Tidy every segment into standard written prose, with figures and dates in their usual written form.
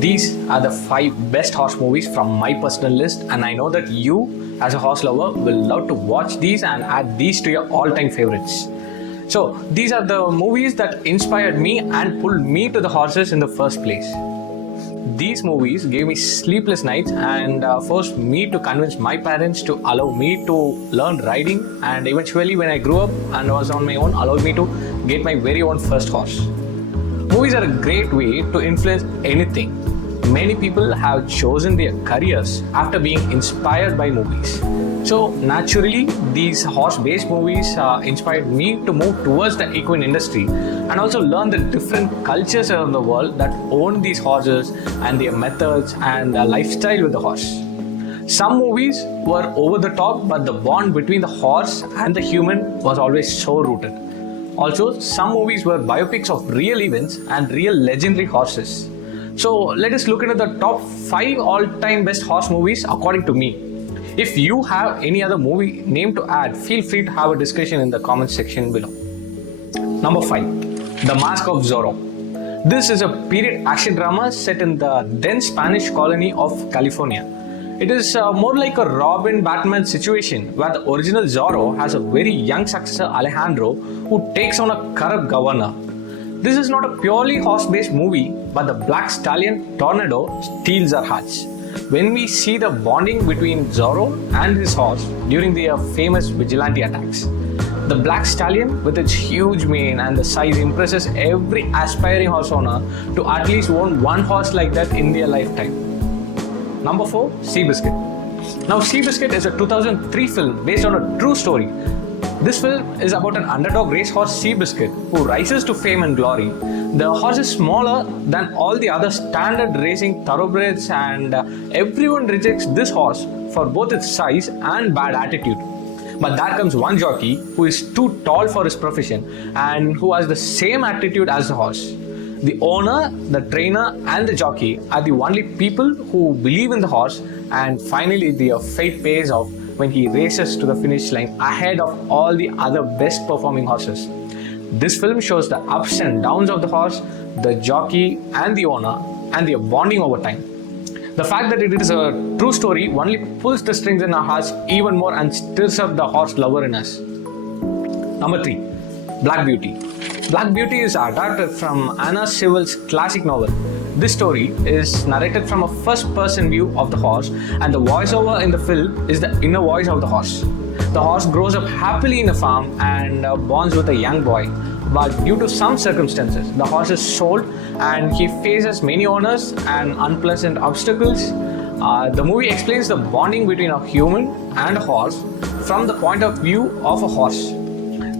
These are the 5 best horse movies from my personal list, and I know that you, as a horse lover, will love to watch these and add these to your all-time favorites. So, these are the movies that inspired me and pulled me to the horses in the first place. These movies gave me sleepless nights and forced me to convince my parents to allow me to learn riding, and eventually when I grew up and was on my own, allowed me to get my very own first horse. Movies are a great way to influence anything. Many people have chosen their careers after being inspired by movies. So naturally, these horse-based movies inspired me to move towards the equine industry and also learn the different cultures around the world that own these horses and their methods and lifestyle with the horse. Some movies were over the top, but the bond between the horse and the human was always so rooted. Also, some movies were biopics of real events and real legendary horses. So let us look into the top 5 all-time best horse movies according to me. If you have any other movie name to add, feel free to have a discussion in the comment section below. Number 5. The Mask of Zorro. This is a period action drama set in the then Spanish colony of California. It is more like a Robin Batman situation where the original Zorro has a very young successor Alejandro who takes on a corrupt governor. This is not a purely horse-based movie, but the black stallion Tornado steals our hearts. When we see the bonding between Zorro and his horse during their famous vigilante attacks, the black stallion with its huge mane and the size impresses every aspiring horse owner to at least own one horse like that in their lifetime. Number 4. Seabiscuit. Now, Seabiscuit is a 2003 film based on a true story. This film is about an underdog racehorse Seabiscuit who rises to fame and glory. The horse is smaller than all the other standard racing thoroughbreds, and everyone rejects this horse for both its size and bad attitude. But there comes one jockey who is too tall for his profession and who has the same attitude as the horse. The owner, the trainer and the jockey are the only people who believe in the horse, and finally their fate pays off when he races to the finish line ahead of all the other best performing horses. This film shows the ups and downs of the horse, the jockey and the owner, and their bonding over time. The fact that it is a true story only pulls the strings in our hearts even more and stirs up the horse lover in us. Number 3. Blackbeauty. Blackbeauty is adapted from Anna Sewell's classic novel. This story is narrated from a first-person view of the horse, and the voiceover in the film is the inner voice of the horse. The horse grows up happily in a farm and bonds with a young boy, but due to some circumstances, the horse is sold and he faces many owners and unpleasant obstacles. The movie explains the bonding between a human and a horse from the point of view of a horse.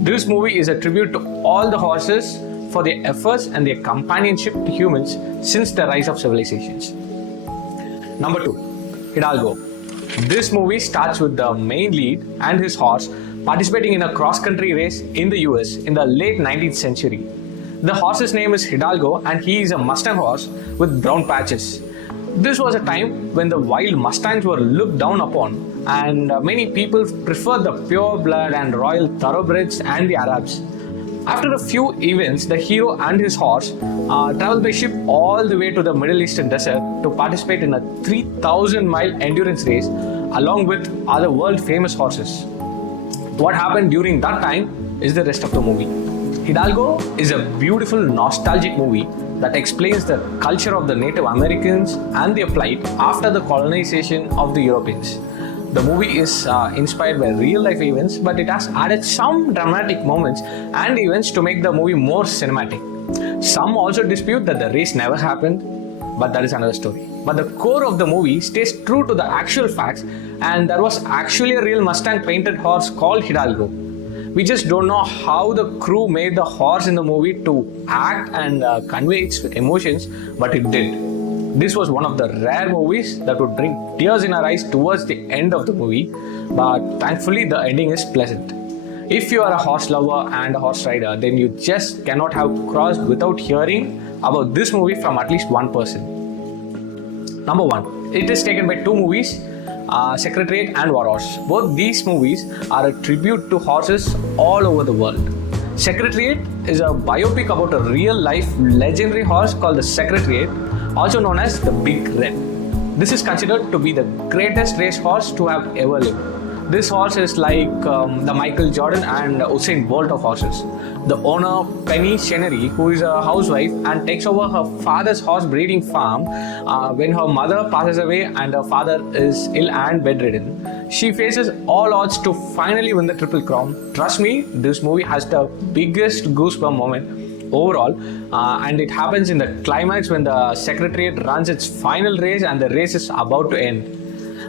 This movie is a tribute to all the horses for their efforts and their companionship to humans since the rise of civilizations. Number 2. Hidalgo. This movie starts with the main lead and his horse participating in a cross-country race in the US in the late 19th century. The horse's name is Hidalgo and he is a Mustang horse with brown patches. This was a time when the wild Mustangs were looked down upon, and many people preferred the pure blood and royal thoroughbreds and the Arabs. After a few events, the hero and his horse traveled by ship all the way to the Middle Eastern desert to participate in a 3,000-mile endurance race along with other world-famous horses. What happened during that time is the rest of the movie. Hidalgo is a beautiful, nostalgic movie that explains the culture of the Native Americans and their plight after the colonization of the Europeans. The movie is inspired by real-life events, but it has added some dramatic moments and events to make the movie more cinematic. Some also dispute that the race never happened, but that is another story. But the core of the movie stays true to the actual facts, and there was actually a real Mustang painted horse called Hidalgo. We just don't know how the crew made the horse in the movie to act and convey its emotions, but it did. This was one of the rare movies that would bring tears in our eyes towards the end of the movie, but thankfully the ending is pleasant. If you are a horse lover and a horse rider, then you just cannot have crossed without hearing about this movie from at least one person. Number 1. It is taken by 2 movies, Secretariat and War Horse. Both these movies are a tribute to horses all over the world. Secretariat is a biopic about a real-life legendary horse called the Secretariat, also known as the Big Red. This is considered to be the greatest racehorse to have ever lived. This horse is like the Michael Jordan and Usain Bolt of horses. The owner, Penny Chenery, who is a housewife and takes over her father's horse breeding farm when her mother passes away and her father is ill and bedridden. She faces all odds to finally win the Triple Crown. Trust me, this movie has the biggest goosebump moment overall, and it happens in the climax when the Secretariat runs its final race and the race is about to end.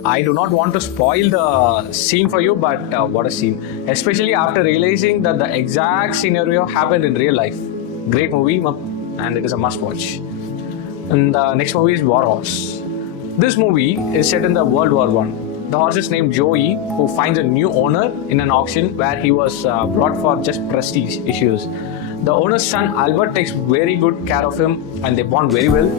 I do not want to spoil the scene for you, but what a scene, especially after realizing that the exact scenario happened in real life. Great movie, and it is a must watch. And the next movie is War Horse. This movie is set in the World War I. The horse is named Joey, who finds a new owner in an auction where he was brought for just prestige issues. The owner's son Albert takes very good care of him and they bond very well.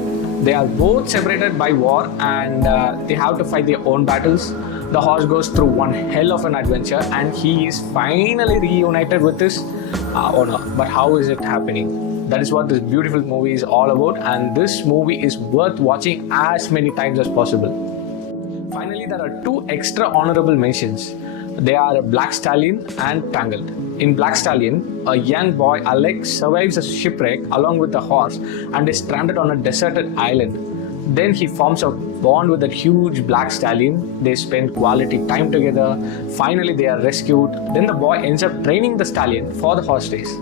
They are both separated by war and they have to fight their own battles. The horse goes through one hell of an adventure and he is finally reunited with his owner. But how is it happening? That is what this beautiful movie is all about, and this movie is worth watching as many times as possible. Finally, there are two extra honorable mentions. They are Black Stallion and Tangled. In Black Stallion, a young boy, Alex, survives a shipwreck along with a horse and is stranded on a deserted island. Then he forms a bond with a huge black stallion. They spend quality time together. Finally, they are rescued. Then the boy ends up training the stallion for the horse race.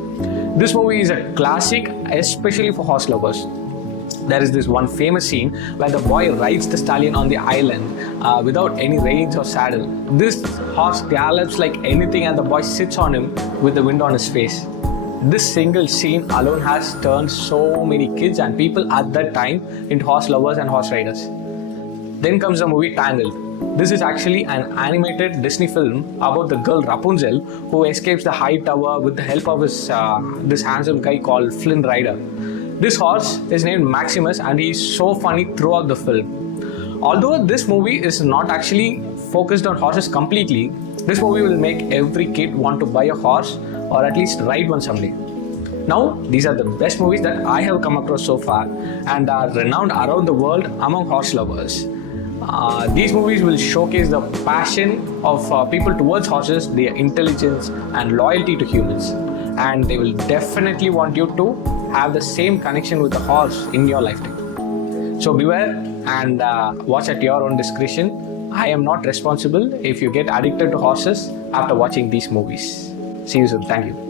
This movie is a classic, especially for horse lovers. There is this one famous scene where the boy rides the stallion on the island without any reins or saddle. This horse gallops like anything and the boy sits on him with the wind on his face. This single scene alone has turned so many kids and people at that time into horse lovers and horse riders. Then comes the movie Tangled. This is actually an animated Disney film about the girl Rapunzel who escapes the high tower with the help of this handsome guy called Flynn Rider. This horse is named Maximus and he is so funny throughout the film. Although this movie is not actually focused on horses completely, this movie will make every kid want to buy a horse or at least ride one someday. Now, these are the best movies that I have come across so far and are renowned around the world among horse lovers. These movies will showcase the passion of people towards horses, their intelligence and loyalty to humans. And they will definitely want you to have the same connection with the horse in your lifetime. So beware and watch at your own discretion. I am not responsible if you get addicted to horses after watching these movies. See you soon. Thank you.